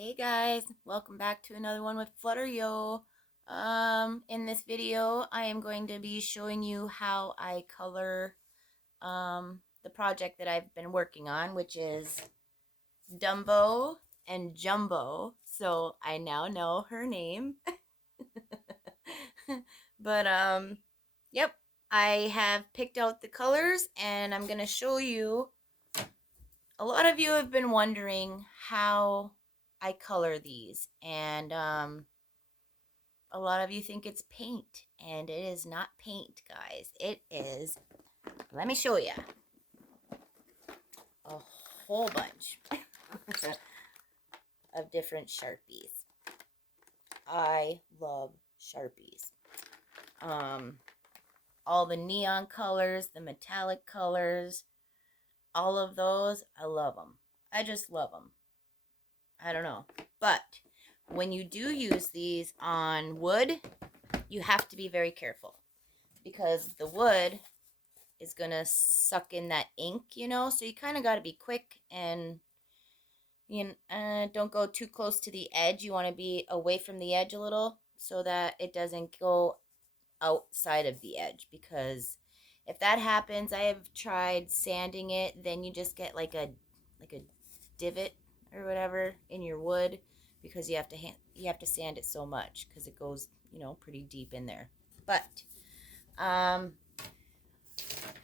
Hey guys, welcome back to another one with Flutter Yo. In this video, I am going to be showing you how I color the project that I've been working on, which is Dumbo and Jumbo. So I now know her name. But yep, I have picked out the colors and I'm gonna show you. A lot of you have been wondering how I color these, and a lot of you think it's paint, and it is not paint, guys. It is, let me show you, a whole bunch of different Sharpies. I love Sharpies. Um, all the neon colors, the metallic colors, all of those, I love them. I just love them. I don't know. But when you do use these on wood, you have to be very careful because the wood is going to suck in that ink, so you kind of got to be quick and don't go too close to the edge. You want to be away from the edge a little so that it doesn't go outside of the edge, because if that happens, I have tried sanding it, then you just get like a divot or whatever in your wood, because you have to sand it so much because it goes, pretty deep in there. But how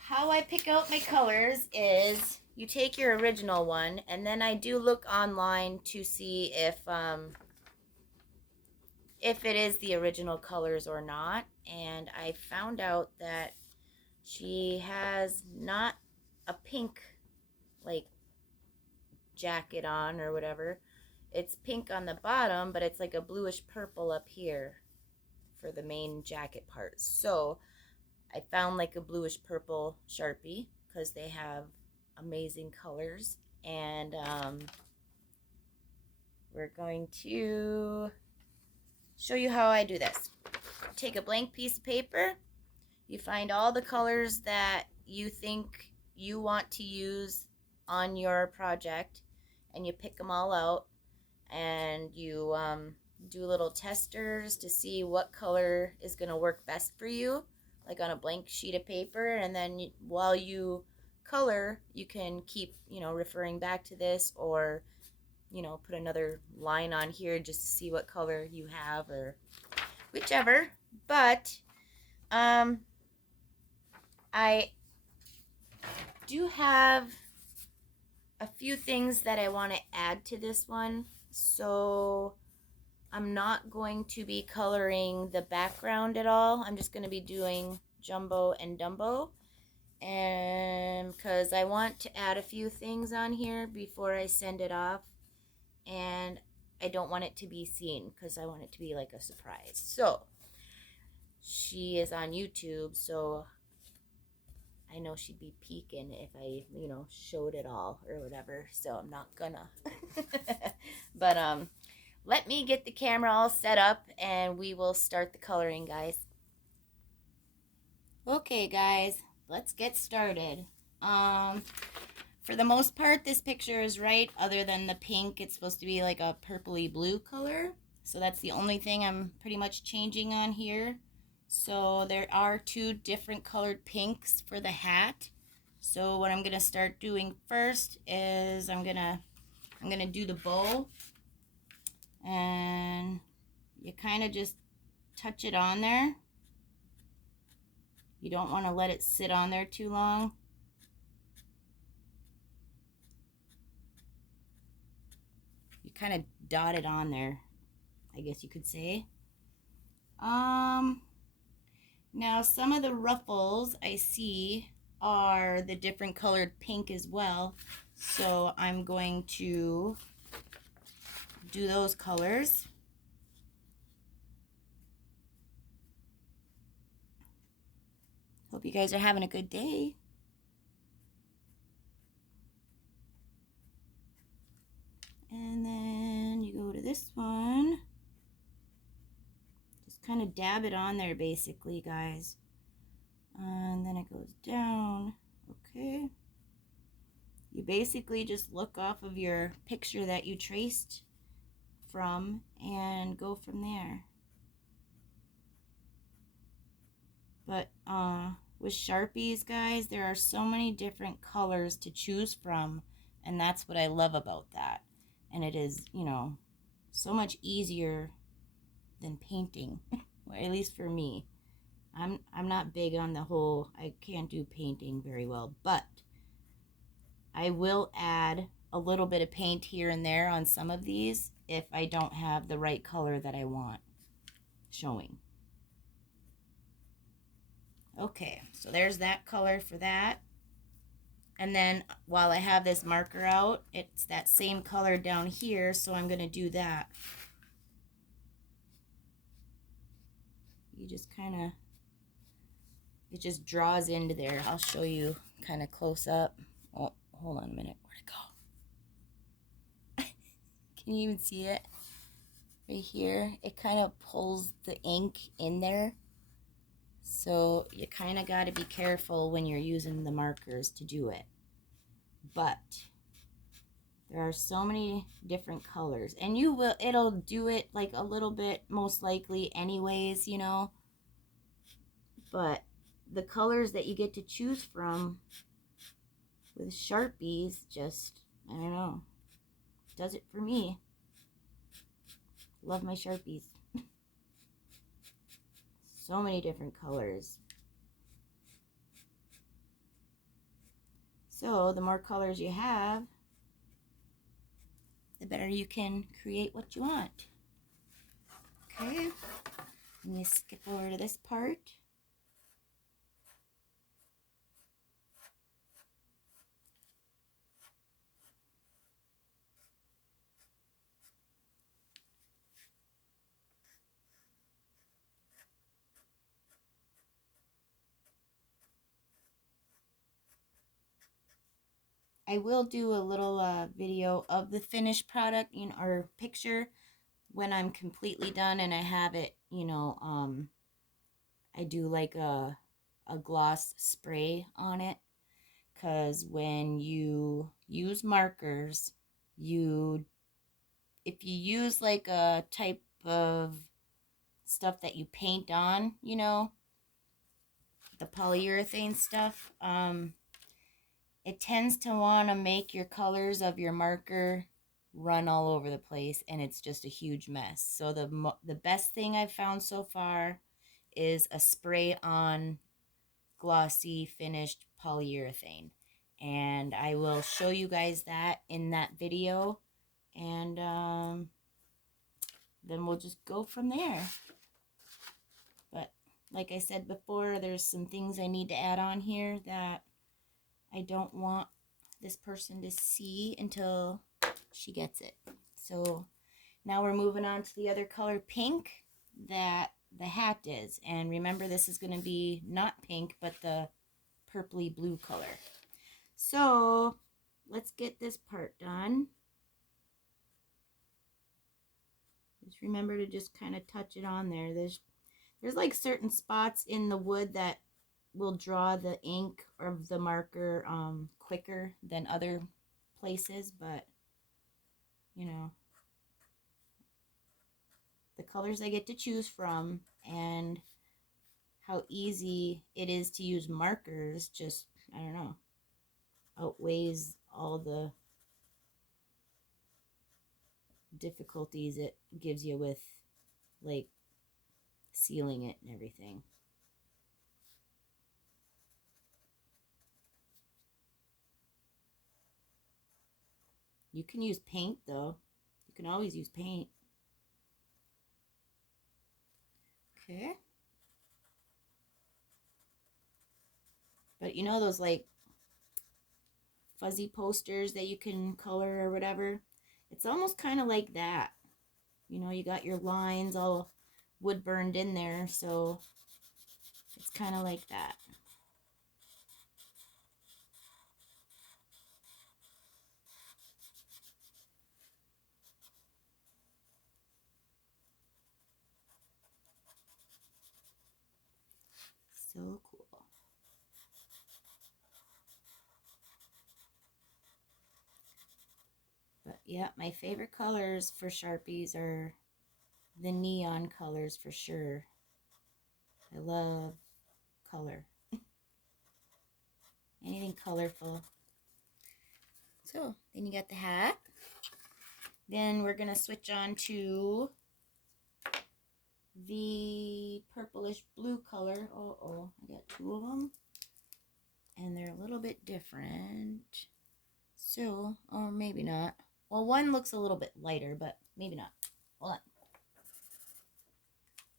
I pick out my colors is you take your original one, and then I do look online to see if it is the original colors or not. And I found out that she has not a pink, like, jacket on or whatever. It's pink on the bottom, but it's like a bluish purple up here for the main jacket part. So I found like a bluish purple Sharpie because they have amazing colors. And we're going to show you how I do this. Take a blank piece of paper. You find all the colors that you think you want to use on your project, and you pick them all out, and you do little testers to see what color is going to work best for you, like on a blank sheet of paper. And then while you color, you can keep, referring back to this, or, put another line on here just to see what color you have, or whichever. But I do have a few things that I want to add to this one. So I'm not going to be coloring the background at all. I'm just going to be doing Jumbo and Dumbo. And because I want to add a few things on here before I send it off. And I don't want it to be seen because I want it to be like a surprise. So she is on YouTube, so I know she'd be peeking if I, showed it all or whatever. So I'm not gonna. But let me get the camera all set up and we will start the coloring, guys. Okay, guys, let's get started. For the most part, this picture is right, other than the pink. It's supposed to be like a purpley blue color. So that's the only thing I'm pretty much changing on here. So there are two different colored pinks for the hat. So what I'm gonna start doing first is I'm gonna do the bow, and you kind of just touch it on there. You don't want to let it sit on there too long. You kind of dot it on there, I guess you could say. Now some of the ruffles I see are the different colored pink as well. So I'm going to do those colors. Hope you guys are having a good day. And then you go to this one. Just kind of dab it on there basically, guys. And then it goes down. Okay. You basically just look off of your picture that you traced from and go from there. But with Sharpies, guys, there are so many different colors to choose from, and that's what I love about that. And it is, you know, so much easier than painting, at least for me. I'm not big on the whole, I can't do painting very well, but I will add a little bit of paint here and there on some of these if I don't have the right color that I want showing. Okay, so there's that color for that. And then while I have this marker out, it's that same color down here, so I'm going to do that. You just kind of, it just draws into there. I'll show you kind of close up. Oh, hold on a minute. Where'd it go? Can you even see it? Right here. It kind of pulls the ink in there. So you kind of got to be careful when you're using the markers to do it. But there are so many different colors, and it'll do it like a little bit most likely anyways, you know. But the colors that you get to choose from with Sharpies just, I don't know, does it for me. Love my Sharpies. So many different colors. So the more colors you have, the better you can create what you want. Okay, let me skip over to this part. I will do a little video of the finished product, you know, or picture when I'm completely done and I have it, you know, I do like a gloss spray on it, because when you use markers, if you use like a type of stuff that you paint on, you know, the polyurethane stuff, it tends to want to make your colors of your marker run all over the place, and it's just a huge mess. So the best thing I've found so far is a spray on glossy finished polyurethane, and I will show you guys that in that video, and then we'll just go from there. But like I said before, there's some things I need to add on here that I don't want this person to see until she gets it. So now we're moving on to the other color, pink, that the hat is. And remember, this is going to be not pink, but the purpley blue color. So let's get this part done. Just remember to just kind of touch it on there. There's like certain spots in the wood that will draw the ink or the marker quicker than other places, but you know, the colors I get to choose from and how easy it is to use markers just, I don't know, outweighs all the difficulties it gives you with like sealing it and everything. You can use paint though. You can always use paint. Okay. But you know those like fuzzy posters that you can color or whatever? It's almost kind of like that. You know, you got your lines all wood burned in there, so it's kind of like that. So cool. But yeah, my favorite colors for Sharpies are the neon colors for sure. I love color. Anything colorful. So, then you got the hat. Then we're going to switch on to the purplish blue color. Oh, I got two of them. And they're a little bit different. So, or maybe not. Well, one looks a little bit lighter, but maybe not. Hold on.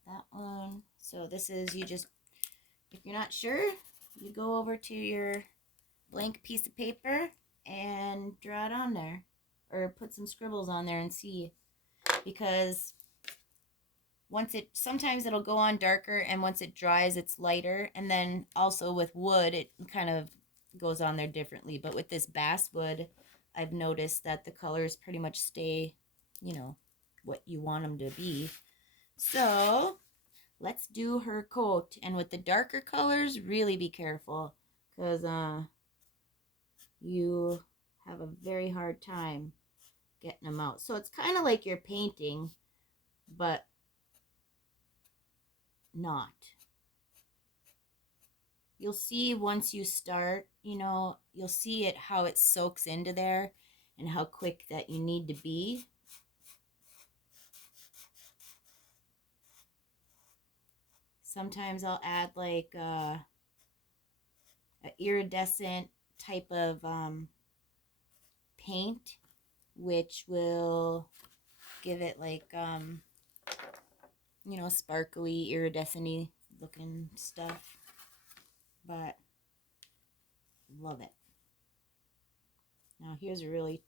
That one. So this is, you just, if you're not sure, you go over to your blank piece of paper and draw it on there. Or put some scribbles on there and see. Because sometimes it'll go on darker, and once it dries, it's lighter. And then also with wood, it kind of goes on there differently. But with this basswood, I've noticed that the colors pretty much stay, what you want them to be. So let's do her coat. And with the darker colors, really be careful, because you have a very hard time getting them out. So it's kind of like you're painting, but not. You'll see once you start, you'll see it, how it soaks into there and how quick that you need to be. Sometimes I'll add like a iridescent type of paint, which will give it like sparkly, iridescent-y looking stuff. But love it. Now here's a really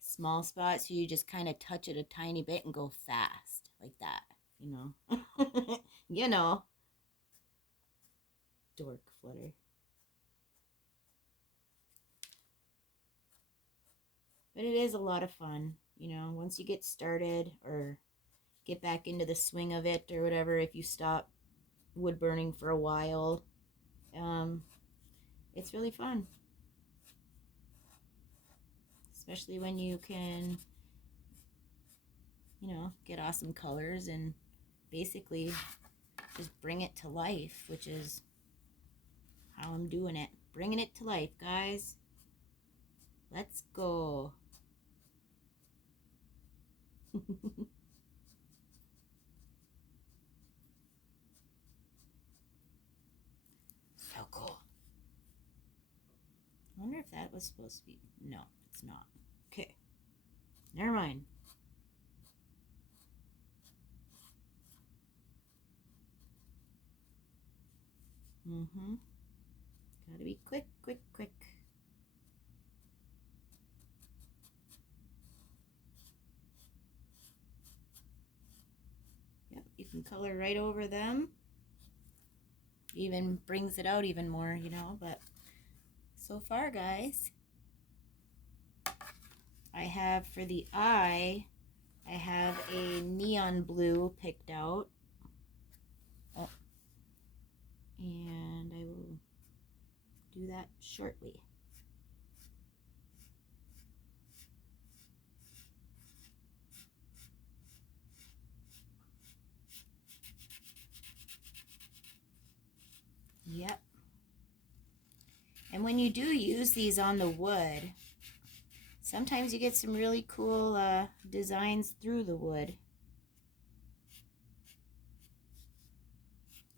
small spot, so you just kind of touch it a tiny bit and go fast like that, dork flutter. But it is a lot of fun, once you get started or get back into the swing of it or whatever. If you stop wood burning for a while, it's really fun, especially when you can get awesome colors and basically just bring it to life, which is how I'm doing it. Bringing it to life, guys. Let's go. So cool. I wonder if that was supposed to be... No, it's not. Okay. Never mind. Gotta be quick, quick, quick. Yep, you can color right over them. Even brings it out even more, but so far, guys, I have for the eye, I have a neon blue picked out. Oh. And I will do that shortly. Yep. And when you do use these on the wood, sometimes you get some really cool designs through the wood.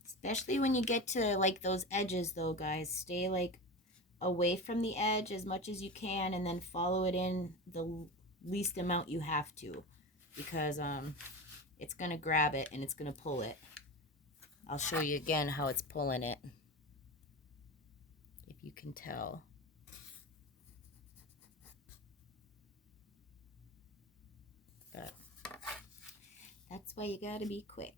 Especially when you get to like those edges though, guys. Stay like away from the edge as much as you can, and then follow it in the least amount you have to, because it's going to grab it and it's going to pull it. I'll show you again how it's pulling it, if you can tell. But that's why you gotta be quick.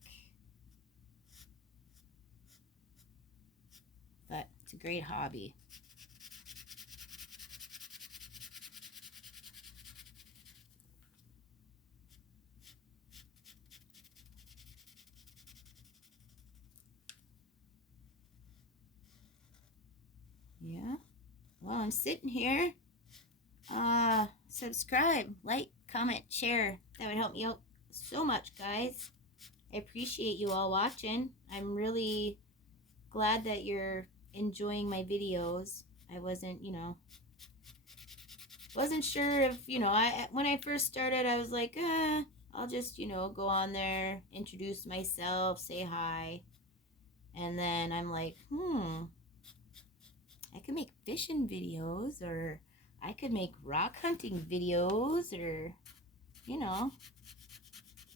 But it's a great hobby. Yeah. Well, I'm sitting here. Subscribe, like, comment, share. That would help me out so much, guys. I appreciate you all watching. I'm really glad that you're enjoying my videos. I wasn't sure if, when I first started, I was like, I'll just, go on there, introduce myself, say hi. And then I'm like, I could make fishing videos, or I could make rock hunting videos, or,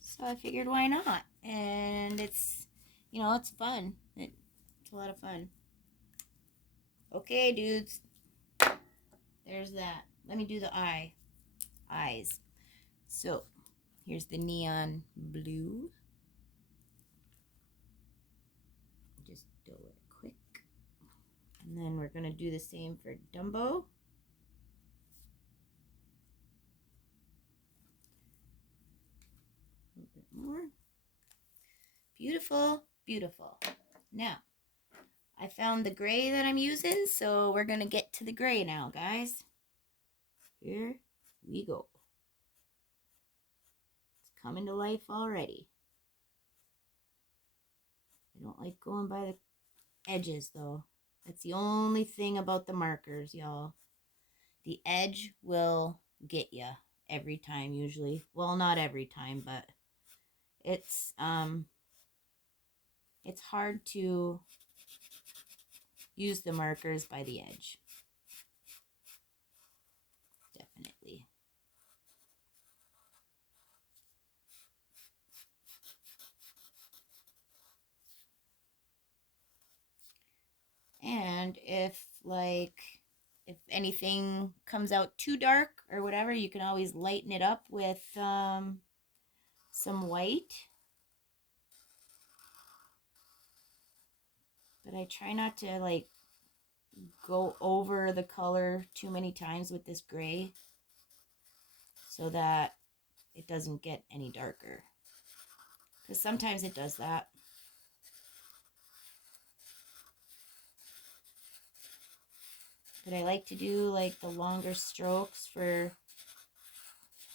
so I figured why not? And it's fun. It's a lot of fun. Okay, dudes. There's that. Let me do the eyes. So, here's the neon blue. Just do it quick. And then we're going to do the same for Dumbo. A little bit more. Beautiful, beautiful. Now, I found the gray that I'm using, so we're going to get to the gray now, guys. Here we go. It's coming to life already. I don't like going by the edges, though. That's the only thing about the markers, y'all. The edge will get you every time, usually. Well, not every time, but it's hard to use the markers by the edge. Definitely. And if anything comes out too dark or whatever, you can always lighten it up with some white. But I try not to go over the color too many times with this gray, so that it doesn't get any darker, because sometimes it does that. But I like to do the longer strokes for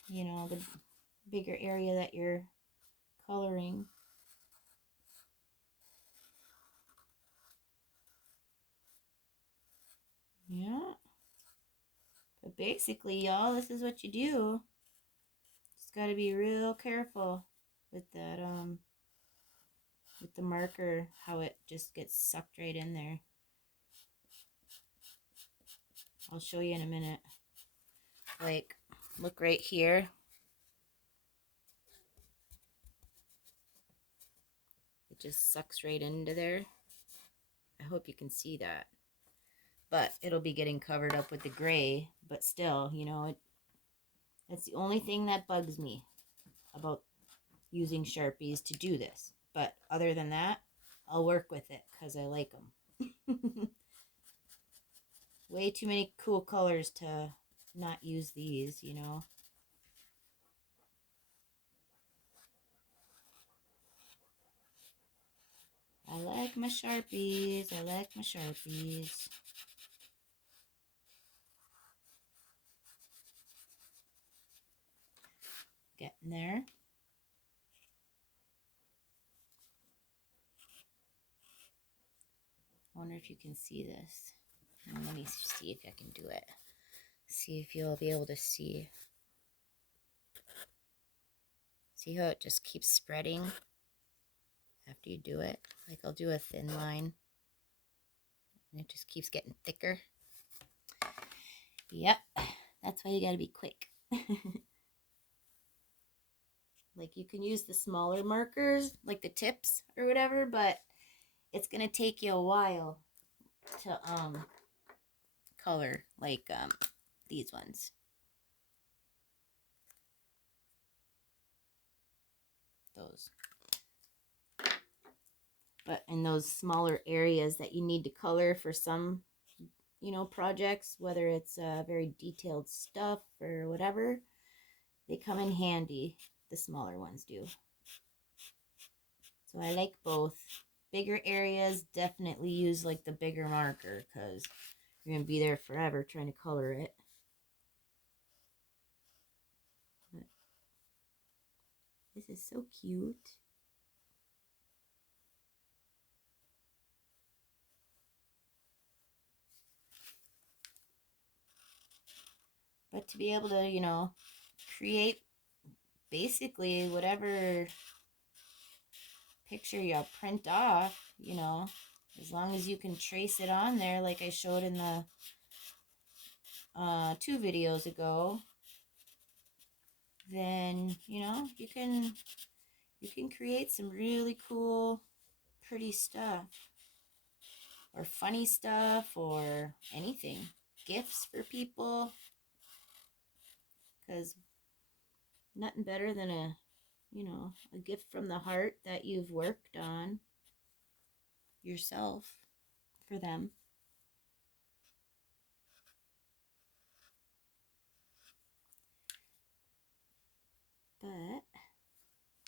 the bigger area that you're coloring. Yeah. But basically, y'all, this is what you do. Just got to be real careful with that, with the marker, how it just gets sucked right in there. I'll show you in a minute. Look right here. It just sucks right into there. I hope you can see that. But it'll be getting covered up with the gray, but still, that's the only thing that bugs me about using Sharpies to do this. But other than that, I'll work with it because I like them. Way too many cool colors to not use these, I like my Sharpies. I like my Sharpies. Getting there. I wonder if you can see this. Let me see if I can do it. See if you'll be able to see. See how it just keeps spreading after you do it? I'll do a thin line, and it just keeps getting thicker. Yep, that's why you gotta be quick. You can use the smaller markers, like the tips or whatever, but it's gonna take you a while to color these ones. Those. But in those smaller areas that you need to color for some, projects, whether it's very detailed stuff or whatever, they come in handy. The smaller ones do. So I like both. Bigger areas, definitely use the bigger marker, because you're going to be there forever trying to color it. But This is so cute. But to be able to, you know, create basically whatever picture you print off, you know, as long as you can trace it on there like I showed in the 2 videos ago, then, you know, you can create some really cool, pretty stuff, or funny stuff, or anything. Gifts for people, because nothing better than a, you know, a gift from the heart that you've worked on yourself for them. But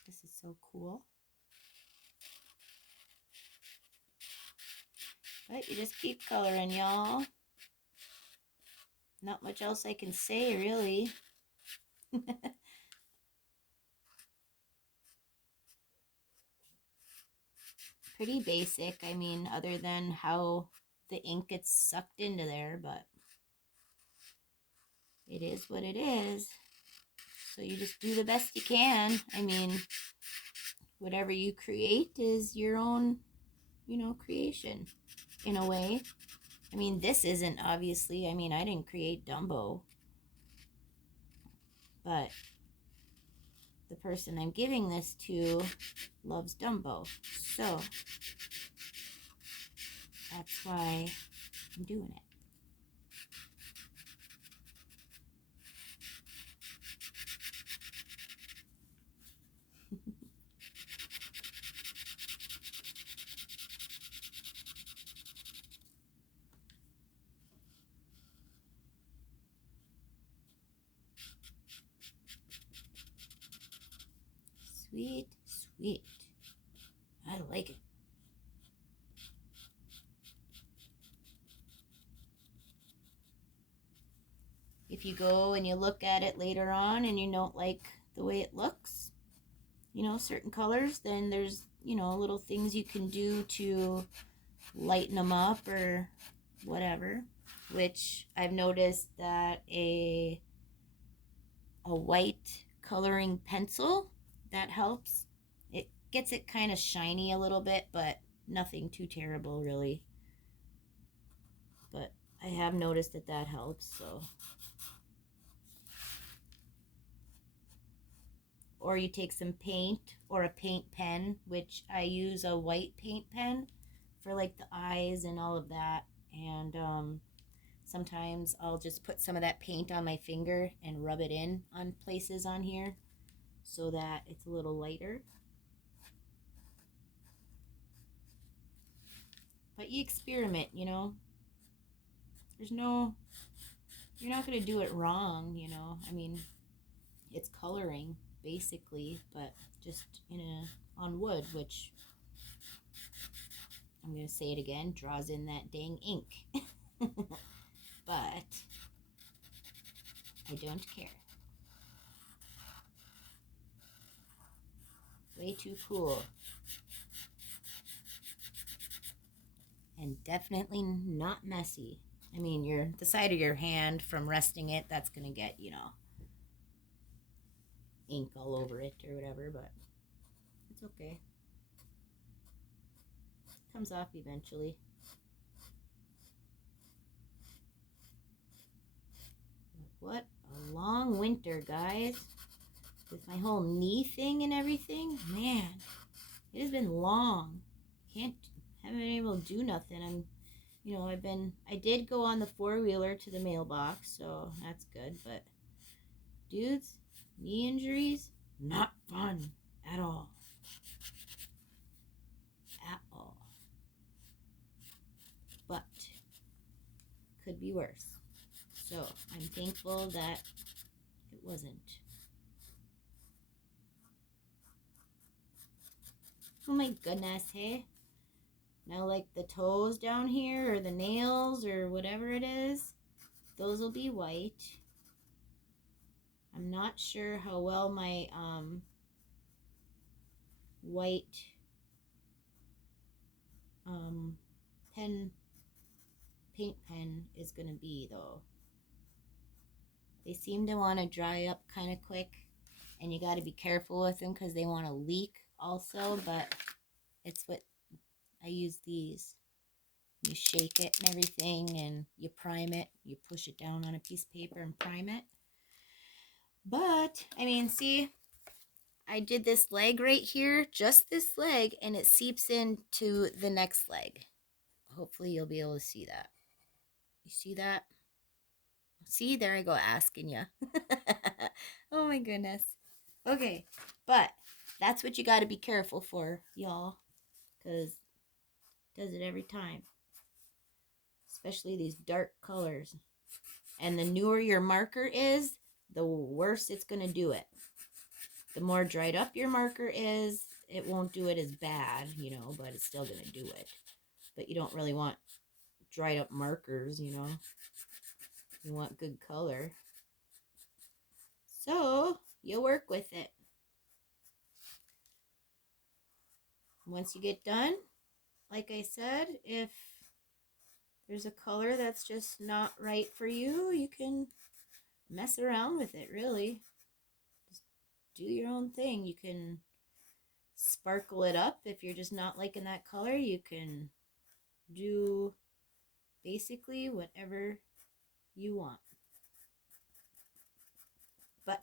this is so cool. But you just keep coloring, y'all. Not much else I can say, really. Pretty basic. I mean, other than how the ink gets sucked into there, but it is what it is. So you just do the best you can. I mean, whatever you create is your own, you know, creation in a way. I mean, this isn't, obviously. I mean, I didn't create Dumbo. But the person I'm giving this to loves Dumbo. So that's why I'm doing it. Sweet, sweet. I like it. If you go and you look at it later on and you don't like the way it looks, you know, certain colors, then there's, you know, little things you can do to lighten them up or whatever, which I've noticed that a white coloring pencil, that helps. It gets it kind of shiny a little bit, but nothing too terrible, really. But I have noticed that that helps, so. Or you take some paint or a paint pen, which I use a white paint pen for like the eyes and all of that. And sometimes I'll just put some of that paint on my finger and rub it in on places on here so that it's a little lighter. But you experiment, you know. There's no, you're not going to do it wrong, you know. I mean, it's coloring basically, but just on wood, which I'm going to say it again, draws in that dang ink. But I don't care. Way too cool. And definitely not messy. I mean, the side of your hand from resting it, that's going to get, you know, ink all over it or whatever, but it's okay. It comes off eventually. But what a long winter, guys. With my whole knee thing and everything, man, it has been long. Haven't been able to do nothing. I did go on the 4-wheeler to the mailbox, so that's good, but dudes, knee injuries, not fun at all. At all. But could be worse. So I'm thankful that it wasn't. Oh my goodness, hey? Now, like the toes down here, or the nails, or whatever it is, those will be white. I'm not sure how well my white pen paint pen is going to be, though. They seem to want to dry up kind of quick, and you got to be careful with them because they want to leak also, but it's what I use these. You shake it and everything, and you prime it. You push it down on a piece of paper and prime it. But, I mean, see, I did this leg right here, just this leg, and it seeps into the next leg. Hopefully you'll be able to see that. You see that? See, there I go asking you. Oh my goodness. Okay, but that's what you got to be careful for, y'all, because it does it every time. Especially these dark colors. And the newer your marker is, the worse it's going to do it. The more dried up your marker is, it won't do it as bad, you know, but it's still going to do it. But you don't really want dried up markers, you know. You want good color. So, you work with it. Once you get done, like I said, if there's a color that's just not right for you, you can mess around with it, really. Just do your own thing. You can sparkle it up if you're just not liking that color. You can do basically whatever you want. But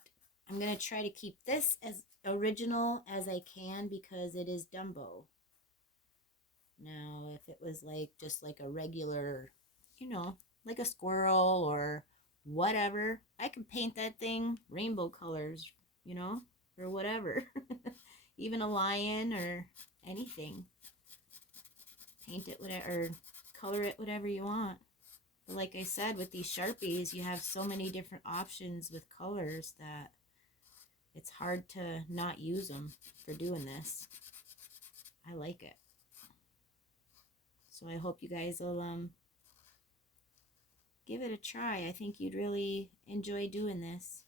I'm going to try to keep this as original as I can because it is Dumbo. Now, if it was like just like a regular, you know, like a squirrel or whatever, I can paint that thing rainbow colors, you know, or whatever. Even a lion or anything. Paint it whatever, or color it whatever you want. But like I said, with these Sharpies, you have so many different options with colors that it's hard to not use them for doing this. I like it. So I hope you guys will give it a try. I think you'd really enjoy doing this.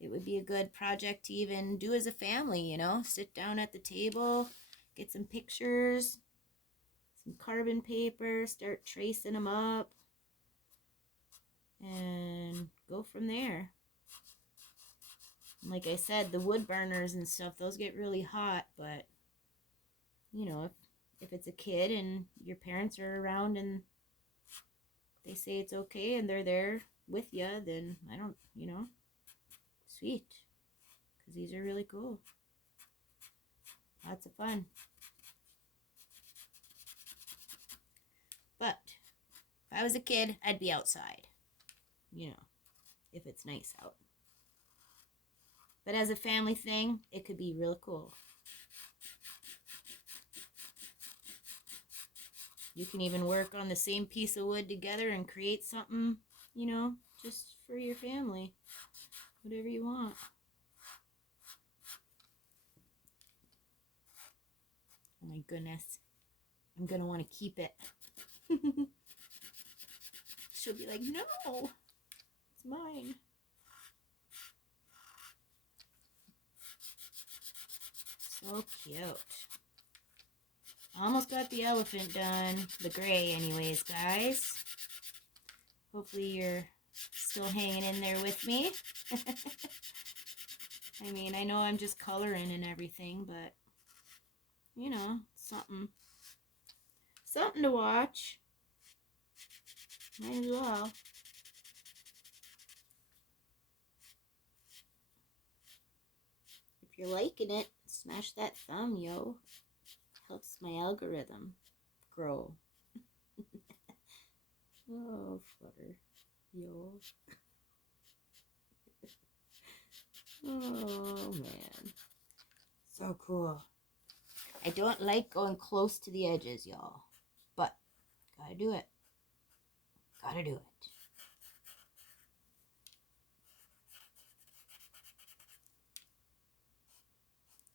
It would be a good project to even do as a family, you know. Sit down at the table, get some pictures, some carbon paper, start tracing them up, and go from there. Like I said, the wood burners and stuff, those get really hot, but, you know, if it's a kid and your parents are around and they say it's okay and they're there with you, then I don't, you know, sweet. Because these are really cool. Lots of fun. But if I was a kid, I'd be outside, you know, if it's nice out. But as a family thing, it could be real cool. You can even work on the same piece of wood together and create something, you know, just for your family. Whatever you want. Oh my goodness. I'm going to want to keep it. She'll be like, no, it's mine. So cute. Almost got the elephant done. The gray anyways, guys. Hopefully you're still hanging in there with me. I mean, I know I'm just coloring and everything, but, you know, something to watch. Might as well. If you're liking it, smash that thumb, yo. Helps my algorithm grow. Oh, Flutter. Yo. Oh, man. So cool. I don't like going close to the edges, y'all. But, gotta do it. Gotta do it.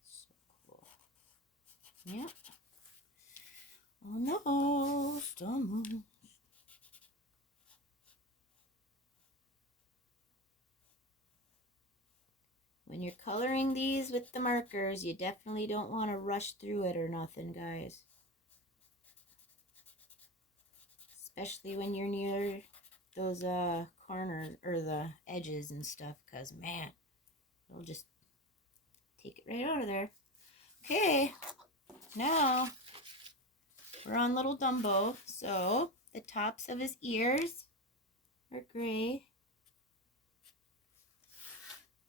So cool. Yeah. Almost, almost. When you're coloring these with the marker, markers, you definitely don't want to rush through it or nothing, guys. Especially when you're near those corners or the edges and stuff, because man, it'll just take it right out of there. Okay, now we're on little Dumbo. So the tops of his ears are gray.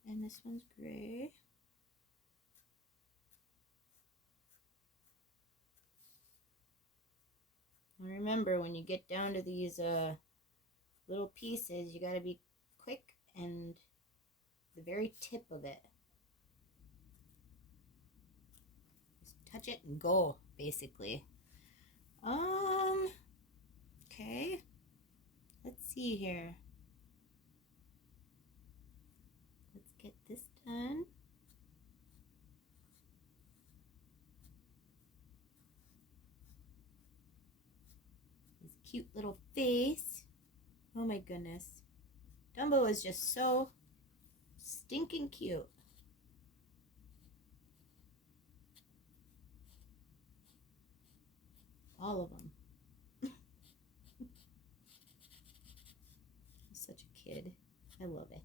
And this one's gray. And remember, when you get down to these little pieces, you got to be quick and the very tip of it. Just touch it and go, basically. Okay. Let's see here. Let's get this done. His cute little face. Oh my goodness. Dumbo is just so stinking cute. All of them. He's such a kid. I love it.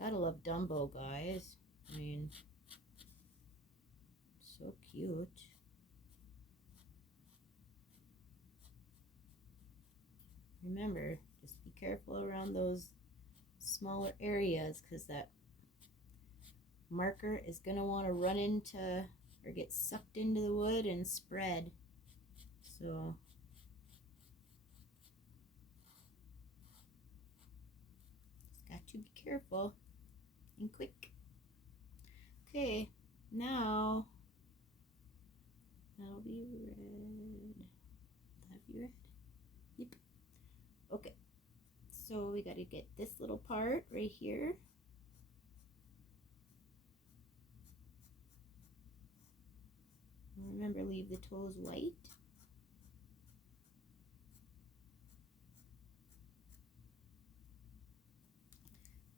Gotta love Dumbo, guys. I mean, so cute. Remember, just be careful around those smaller areas, because that marker is going to want to run into or get sucked into the wood and spread. So just got to be careful and quick. Okay, now that'll be red. That'll be red. Yep. Okay, so we got to get this little part right here. Remember, leave the toes white.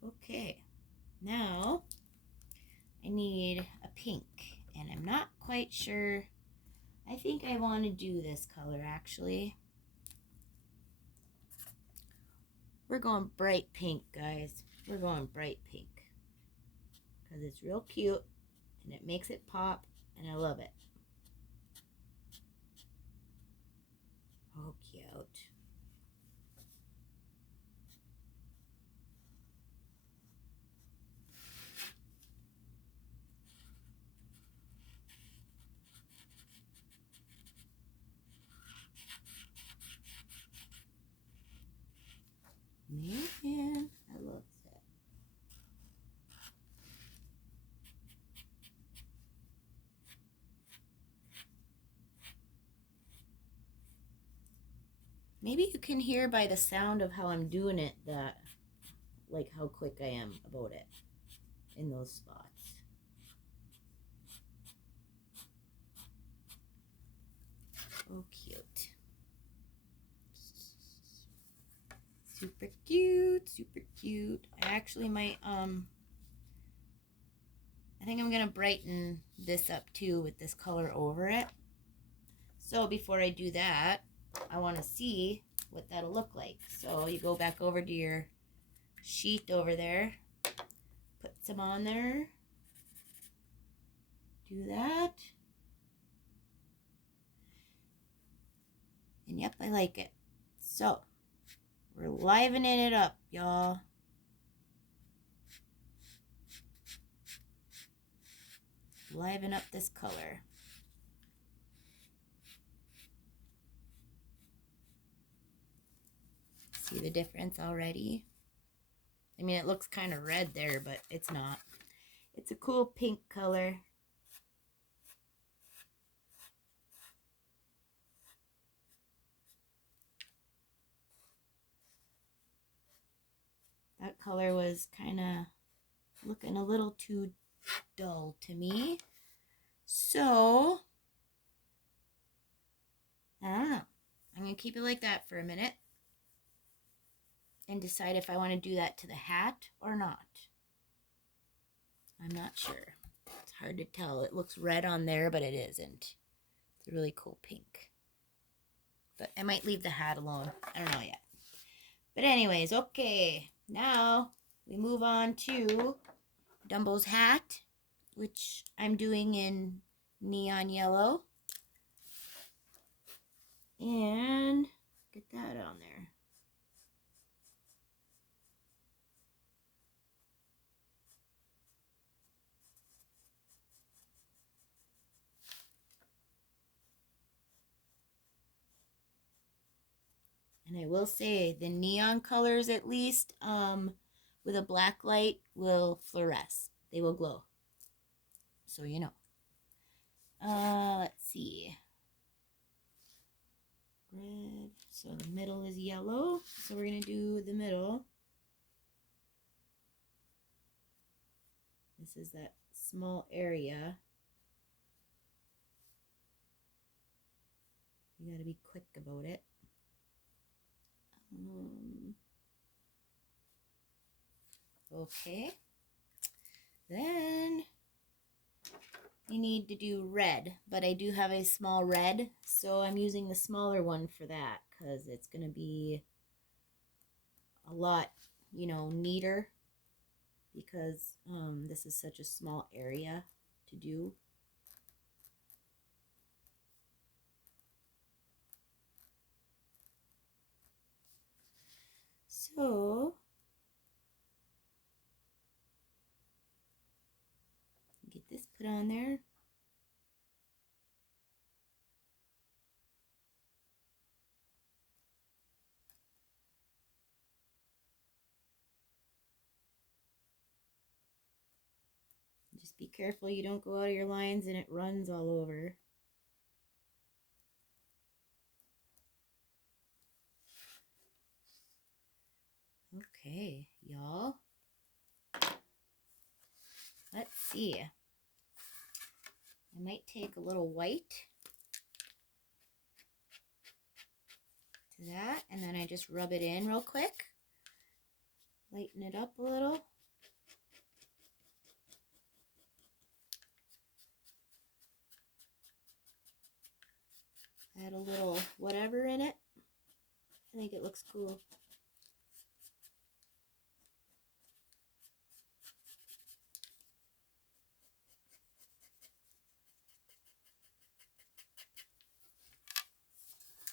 Okay, now I need a pink, and I'm not quite sure. I think I want to do this color, actually. We're going bright pink, guys. We're going bright pink because it's real cute and it makes it pop, and I love it. Oh, cute. Man, I love that. Maybe you can hear by the sound of how I'm doing it that, like, how quick I am about it in those spots. Oh, cute. Super cute, super cute. I actually might, I think I'm gonna brighten this up too with this color over it. So before I do that, I want to see what that'll look like. So you go back over to your sheet over there, put some on there, do that. And yep, I like it. So we're livening it up, y'all. Liven up this color. See the difference already? I mean, it looks kind of red there, but it's not. It's a cool pink color. That color was kind of looking a little too dull to me. So, I don't know. I'm going to keep it like that for a minute and decide if I want to do that to the hat or not. I'm not sure. It's hard to tell. It looks red on there, but it isn't. It's a really cool pink. But I might leave the hat alone. I don't know yet. But anyways, okay. Now we move on to Dumbo's hat, which I'm doing in neon yellow. And get that on there. And I will say the neon colors, at least with a black light, will fluoresce. They will glow. So you know. Let's see. Red. So the middle is yellow. So we're going to do the middle. This is that small area. You got to be quick about it. Okay. Then you need to do red, but I do have a small red, so I'm using the smaller one for that because it's going to be a lot, neater because this is such a small area to do. So get this put on there. Just be careful you don't go out of your lines and it runs all over. Okay, y'all. Let's see. I might take a little white to that, and then I just rub it in real quick. Lighten it up a little. Add a little whatever in it. I think it looks cool.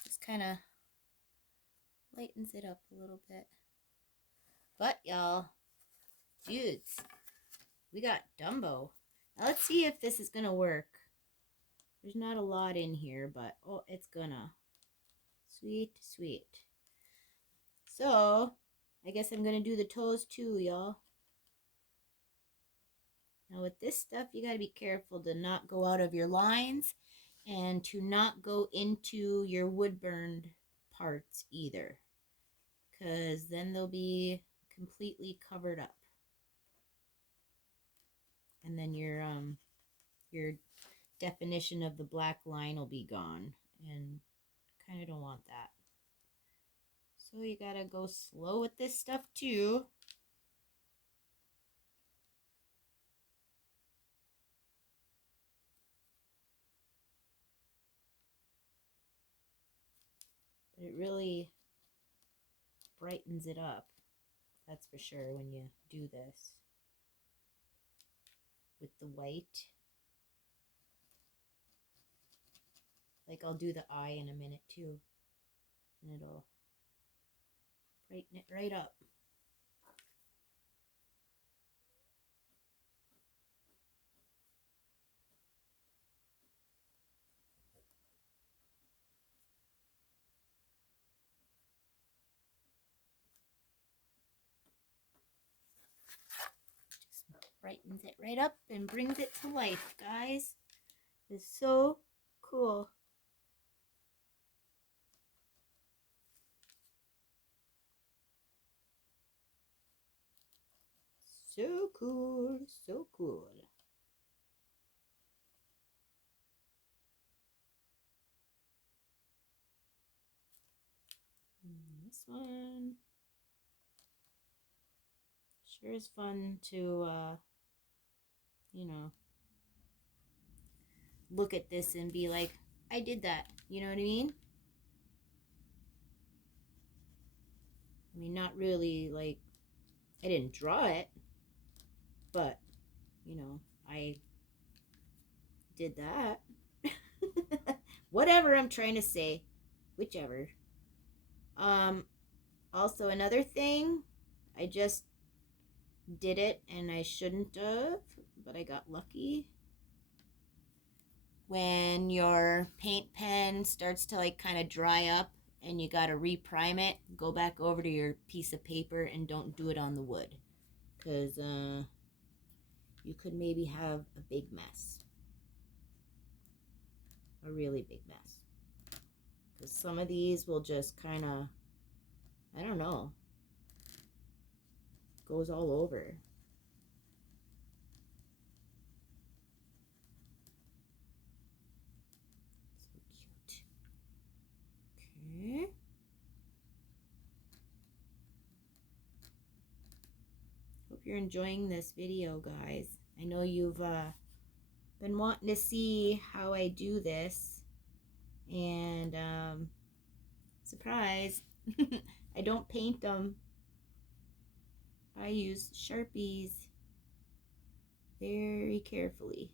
Just kind of lightens it up a little bit. But y'all, dudes, we got Dumbo. Now let's see if this is gonna work. There's not a lot in here, but oh, it's gonna. Sweet, sweet. So, I guess I'm gonna do the toes too, y'all. Now with this stuff, you gotta be careful to not go out of your lines and to not go into your wood burned parts either, because then they'll be completely covered up, and then your definition of the black line will be gone, and kind of don't want that. So you gotta go slow with this stuff too. But it really brightens it up, that's for sure, when you do this with the white. Like I'll do the eye in a minute too, and it'll brighten it right up. Just brightens it right up and brings it to life, guys. It's so cool. So cool, so cool. And this one sure is fun to you know, look at this and be like, I did that. You know what I mean? I mean, not really like I didn't draw it, but, you know, I did that. Whatever I'm trying to say. Whichever. Um, Also, another thing, I just did it and I shouldn't have, but I got lucky. When your paint pen starts to like kind of dry up and you got to reprime it, go back over to your piece of paper and don't do it on the wood, because you could maybe have a big mess, a really big mess, because some of these will just kind of, I don't know, goes all over. So cute. Okay. Hope you're enjoying this video, guys. I know you've been wanting to see how I do this, and surprise, I don't paint them. I use Sharpies very carefully.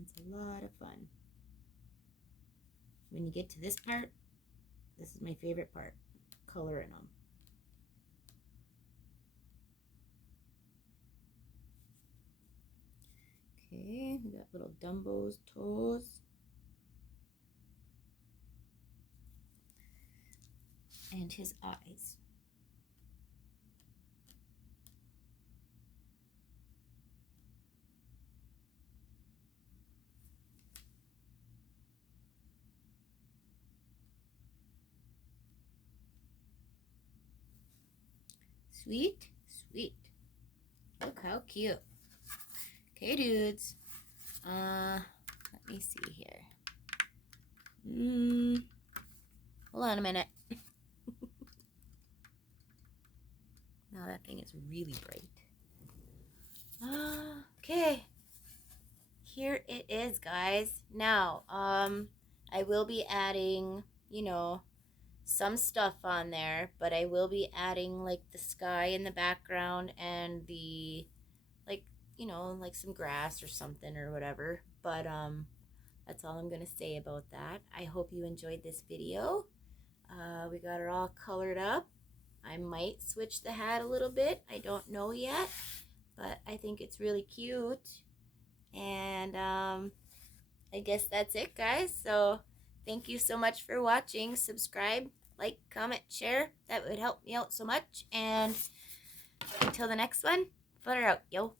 It's a lot of fun. When you get to this part, this is my favorite part, coloring them. Okay, we got little Dumbo's toes. And his eyes. Sweet, sweet. Look how cute. Okay, dudes. Let me see here. Hold on a minute. Now that thing is really bright. Okay. Here it is, guys. Now, I will be adding, you know, some stuff on there, but I will be adding like the sky in the background and the, like, you know, like some grass or something or whatever. But that's all I'm gonna say about that. I hope you enjoyed this video. We got it all colored up. I might switch the hat a little bit. I don't know yet, but I think it's really cute. And I guess that's it, guys. So thank you so much for watching. Subscribe, like, comment, share. That would help me out so much. And until the next one, flutter out, yo.